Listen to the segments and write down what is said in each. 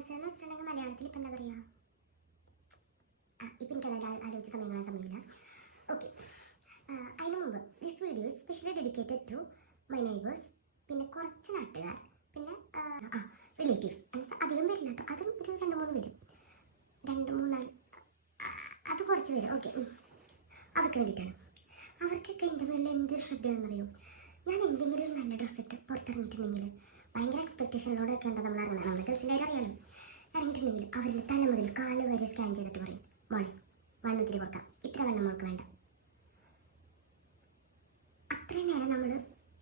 Answer എന്ന് വെച്ചിട്ടുണ്ടെങ്കിൽ മലയാളത്തിൽ ഇപ്പം എന്താ പറയുക, ഇപ്പം എനിക്കത് ആലോചിച്ച സമയമില്ല. ഓക്കെ, അതിന് മുമ്പ് this video is specially dedicated to my neighbours, പിന്നെ കുറച്ച് നാട്ടുകാർ, പിന്നെ റിലേറ്റീവ്സ് എന്നുവെച്ചാൽ അധികം വരില്ല കേട്ടോ, അതും ഒരു 2-3 പേര്, 2-3-4 അത് കുറച്ച് പേര്. ഓക്കെ, അവർക്ക് വേണ്ടിയിട്ടാണ്. അവർക്കൊക്കെ എൻ്റെ മേളിൽ എന്തൊരു ശ്രദ്ധയാണെന്നറിയോ. ഞാൻ എന്തെങ്കിലും ഒരു നല്ല ഡ്രസ്സ് ഇട്ട് പുറത്തിറങ്ങിയിട്ടുണ്ടെങ്കിൽ ഭയങ്കര എക്സ്പെക്റ്റേഷനിലൂടെയൊക്കെ ഉണ്ട് നമ്മൾ ഇറങ്ങുന്നത്. നമ്മുടെ ഗേൾസിൻ്റെ കാര്യം അറിയാലോ. ഇറങ്ങിയിട്ടുണ്ടെങ്കിൽ അവരുടെ തല മുതൽ കാല് വരെ സ്കാൻ ചെയ്തിട്ട് പറയും, മോളെ വണ്ണത്തിരി കൊടുക്കാം, ഇത്ര വണ്ണം മോൾക്ക് വേണ്ട. അത്രയും നേരം നമ്മൾ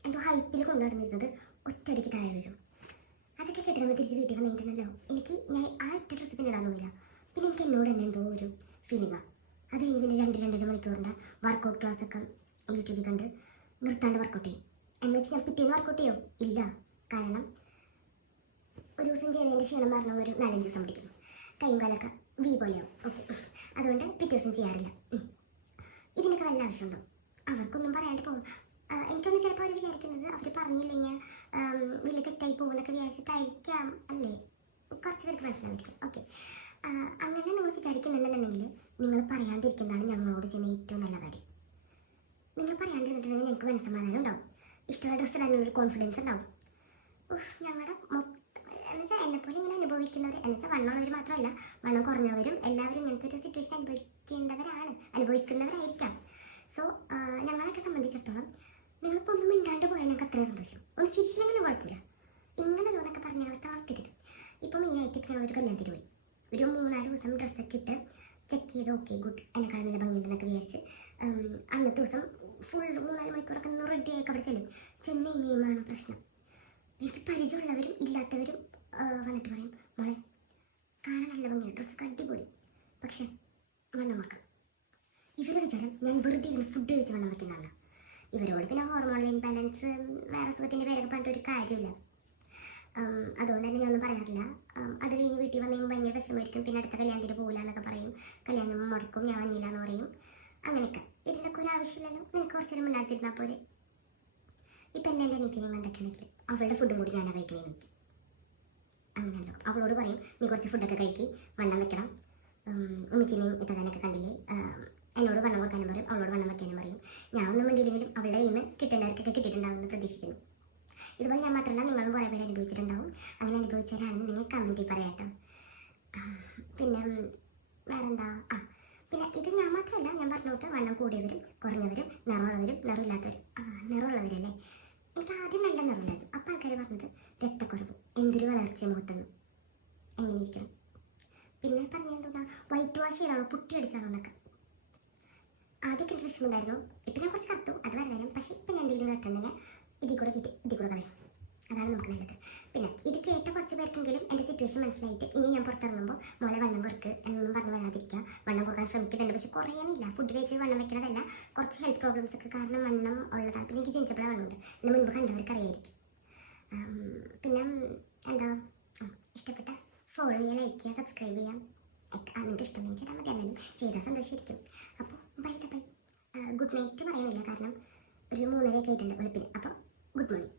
എന്തോ ഹൈപ്പിൽ കൊണ്ടുവരുന്നത് ഒറ്റയടിക്ക് താഴെ വീഴും. അതൊക്കെ കേട്ട് നമ്മൾ തിരിച്ച് വീട്ടിൽ വന്നിട്ടുണ്ടല്ലോ, ഞാൻ ആ ഒറ്റ ഡ്രസ്സ് പിന്നെ ഇടാൻ തോന്നില്ല. പിന്നെ എനിക്ക് എന്നോട് തന്നെ എന്തോ ഒരു ഫീലിംഗാണ്. അത് കഴിഞ്ഞ് പിന്നെ 2-2.5 മണിക്കൂറിൻ്റെ വർക്കൗട്ട് ക്ലാസ്സൊക്കെ യൂട്യൂബിൽ കണ്ട് നിർത്താണ്ട് വർക്കൗട്ട് ചെയ്യും. എന്ന് വെച്ച് ഞാൻ പിറ്റേന്ന് വർക്കൗട്ട് ചെയ്യും ഇല്ല, കാരണം ഒരു ദിവസം ചെയ്യുന്നതിൻ്റെ ക്ഷീണം പറഞ്ഞ ഒരു 4-5 ദിവസം പിടിക്കും, കൈയും കാലൊക്കെ പോലെയാവും. ഓക്കെ, അതുകൊണ്ട് പിറ്റേ ദിവസം ചെയ്യാറില്ല. ഇതിനൊക്കെ വല്ല ആവശ്യമുണ്ടോ? അവർക്കൊന്നും പറയാണ്ട് പോകും. എനിക്കൊന്ന് ചിലപ്പോൾ അവർ വിചാരിക്കുന്നത് അവർ പറഞ്ഞില്ലെങ്കിൽ വലിയ തെറ്റായി പോകുന്നൊക്കെ വിചാരിച്ചിട്ടായിരിക്കാം അല്ലേ, കുറച്ച് പേർക്ക് മനസ്സിലായിരിക്കും. ഓക്കെ, അങ്ങനെ നിങ്ങൾ വിചാരിക്കുന്നുണ്ടെന്നുണ്ടെങ്കിൽ നിങ്ങൾ പറയാണ്ടിരിക്കുന്നതാണ് ഞങ്ങളോട് ചെയ്യുന്ന ഏറ്റവും നല്ല കാര്യം. നിങ്ങൾ പറയാണ്ടിരുന്നിട്ടുണ്ടെങ്കിൽ നിങ്ങൾക്ക് മനസ്സമാധാനം ഉണ്ടാവും, ഇഷ്ടമുള്ള ഡ്രസ്സ് ഇടാനൊരു കോൺഫിഡൻസ് ഉണ്ടാവും. ഞങ്ങളുടെ എന്നുവെച്ചാൽ എന്നെപ്പോലെ ഇങ്ങനെ അനുഭവിക്കുന്നവർ, എന്നുവെച്ചാൽ വണ്ണമുള്ളവർ മാത്രമല്ല വണ്ണം കുറഞ്ഞവരും എല്ലാവരും ഇങ്ങനത്തെ ഒരു സിറ്റുവേഷൻ അനുഭവിക്കുന്നവരായിരിക്കാം. സോ ഞങ്ങളെയൊക്കെ സംബന്ധിച്ചിടത്തോളം നിങ്ങളിപ്പോൾ ഒന്നും മിണ്ടാണ്ട് പോയാൽ ഞങ്ങൾക്ക് അത്രയും സന്തോഷം. ഒന്ന് ചിരിച്ചില്ലെങ്കിലും കുഴപ്പമില്ല. ഇങ്ങനെ ഓരോന്നൊക്കെ പറഞ്ഞ് ഞങ്ങളെ തളർത്തരുത്. ഇപ്പോൾ മെയിനായിട്ട് ഇപ്പോൾ ഞങ്ങളൊരു കല്യാണത്തിന് പോയി, ഒരു 3-4 ദിവസം ഡ്രസ്സൊക്കെ ഇട്ട് ചെക്ക് ചെയ്ത് ഓക്കെ ഗുഡ്, എന്നെക്കാളും നല്ല ഭംഗിയുണ്ടെന്നൊക്കെ വിചാരിച്ച് അന്നത്തെ ദിവസം ഫുൾ 3-4 മണിക്കൂറൊക്കെ ഒന്ന് റെഡി ആയി അവിടെ ചെന്ന് കഴിഞ്ഞാണ് പ്രശ്നം. എനിക്ക് പരിചയമുള്ളവരും ഇല്ലാത്തവരും വന്നിട്ട് പറയും, മോളെ കാണാൻ നല്ല ഭംഗിയാണ്, ഡ്രസ്സൊക്കെ അടിപൊളി, പക്ഷെ വണ്ണം വെക്കണം. ഇവരെ വിചാരം ഞാൻ വെറുതെ ഇരുന്ന് ഫുഡ് കഴിച്ച് വണ്ണം വയ്ക്കുന്നതാണ്. ഇവരോട് പിന്നെ ഹോർമോൺ ഇംബാലൻസ് വേറെ അസുഖത്തിൻ്റെ പേരൊക്കെ പറഞ്ഞിട്ടൊരു കാര്യമില്ല. അതുകൊണ്ട് തന്നെ ഞാനൊന്നും പറയാറില്ല. അത് കഴിഞ്ഞ് വീട്ടിൽ വന്ന് കഴിയുമ്പോൾ ഭയങ്കര വിഷമമായിരിക്കും. പിന്നെ അടുത്ത കല്യാണത്തിന് പോകില്ല എന്നൊക്കെ പറയും, കല്യാണം മുടക്കും, ഞാൻ വന്നില്ല എന്ന് പറയും. അങ്ങനെയൊക്കെ ഇതിൻ്റെയൊക്കെ ഒരു ആവശ്യമില്ലല്ലോ, നിങ്ങൾക്ക് കുറച്ച് നേരം ഉണ്ടാക്കിയിരുന്നാൽ പോലെ. ഇപ്പം എന്നെ എൻ്റെ അനിയത്തിനെ കണ്ടിട്ടുണ്ടെങ്കിൽ അവളുടെ ഫുഡും കൂടി ഞാനാണ് കഴിക്കണേ നോക്കി. അങ്ങനെയല്ലോ, അവളോട് പറയും നീ കുറച്ച് ഫുഡൊക്കെ കഴിക്കി, വണ്ണം വെക്കണം. ഉമ്മച്ചിനെയും ഇത്തതിനൊക്കെ കണ്ടില്ലേ, എന്നോട് വണ്ണം കുറക്കാനും പറയും, അവളോട് വണ്ണം വയ്ക്കാനും പറയും. ഞാൻ ഒന്നും വേണ്ടിയില്ലെങ്കിലും അവളുടെ കയ്യിൽ നിന്ന് കിട്ടേണ്ടവർക്കൊക്കെ കിട്ടിയിട്ടുണ്ടാവുമെന്ന് പ്രതീക്ഷിക്കുന്നു. ഇതുപോലെ ഞാൻ മാത്രമല്ല നിങ്ങളും കുറേ പേര് അനുഭവിച്ചിട്ടുണ്ടാവും. അങ്ങനെ അനുഭവിച്ചവരാണെന്ന് നിങ്ങൾ കമൻറ്റിൽ പറയാം കേട്ടോ. പിന്നെ വേറെന്താ, പിന്നെ ഇത് ഞാൻ മാത്രമല്ല, ഞാൻ പറഞ്ഞോട്ട് വണ്ണം കൂടിയവരും കുറഞ്ഞവരും നിറമുള്ളവരും നിറമില്ലാത്തവരും. നിറമുള്ളവരല്ലേ, എനിക്ക് ആദ്യം നല്ല നിറമുണ്ടായിരുന്നു. അപ്പം ആൾക്കാർ പറഞ്ഞത് രക്തക്കുറവ്, എന്തൊരു വളർച്ച മുഖത്തെന്ന്, എങ്ങനെ ഇരിക്കണം. പിന്നെ പറഞ്ഞെന്താ വൈറ്റ് വാഷ് ചെയ്താണോ പുട്ടി അടിച്ചാണോ എന്നൊക്കെ ആദ്യമൊക്കെ എനിക്ക് വിഷമമുണ്ടായിരുന്നു. ഇപ്പം ഞാൻ കുറച്ച് കറുത്തു, അത് പറഞ്ഞാലും. പക്ഷേ ഇപ്പം ഞാൻ എന്തെങ്കിലും കറട്ടുണ്ടെങ്കിൽ ഇതിൽ കൂടെ കളയും, അതാണ് നമുക്ക് നല്ലത്. പിന്നെ ഇത് കേട്ട കുറച്ച് പേർക്കെങ്കിലും എൻ്റെ സിറ്റുവേഷൻ മനസ്സിലായിട്ട് ഇനി ഞാൻ പുറത്തിറങ്ങുമ്പോൾ മോളെ വണ്ണം കുറക്ക് എന്നൊന്നും പറഞ്ഞ് വരാതിരിക്കുക. വണ്ണം കുറക്കാൻ ശ്രമിക്കുന്നുണ്ട്, പക്ഷെ കുറയാനില്ല. ഫുഡ് കഴിച്ച് വണ്ണം വെക്കുന്നതല്ല, കുറച്ച് ഹെൽത്ത് പ്രോബ്ലംസ് ഒക്കെ കാരണം വണ്ണം ഉള്ളതാണ്. പിന്നെ എനിക്ക് ജനിച്ചപ്പോഴേ വണ്ണമുണ്ട്, അതിന് മുൻപ് കണ്ടവർക്ക് അറിയായിരിക്കും. പിന്നെ എന്താ, ഇഷ്ടപ്പെട്ട ഫോളോ ചെയ്യുക, ലൈക്ക് ചെയ്യുക, സബ്സ്ക്രൈബ് ചെയ്യാം. നിങ്ങൾക്ക് ഇഷ്ടമുണ്ടെങ്കിൽ ചെയ്താൽ മതി, എന്നാലും ചെയ്താൽ സന്തോഷമായിരിക്കും. അപ്പോൾ ബൈ. ഗുഡ് നൈറ്റ് പറയുന്നില്ല, കാരണം ഒരു 3:30 ആയിട്ടുണ്ട് വെളുപ്പിന്. അപ്പോൾ ഗുഡ് മോർണിംഗ്.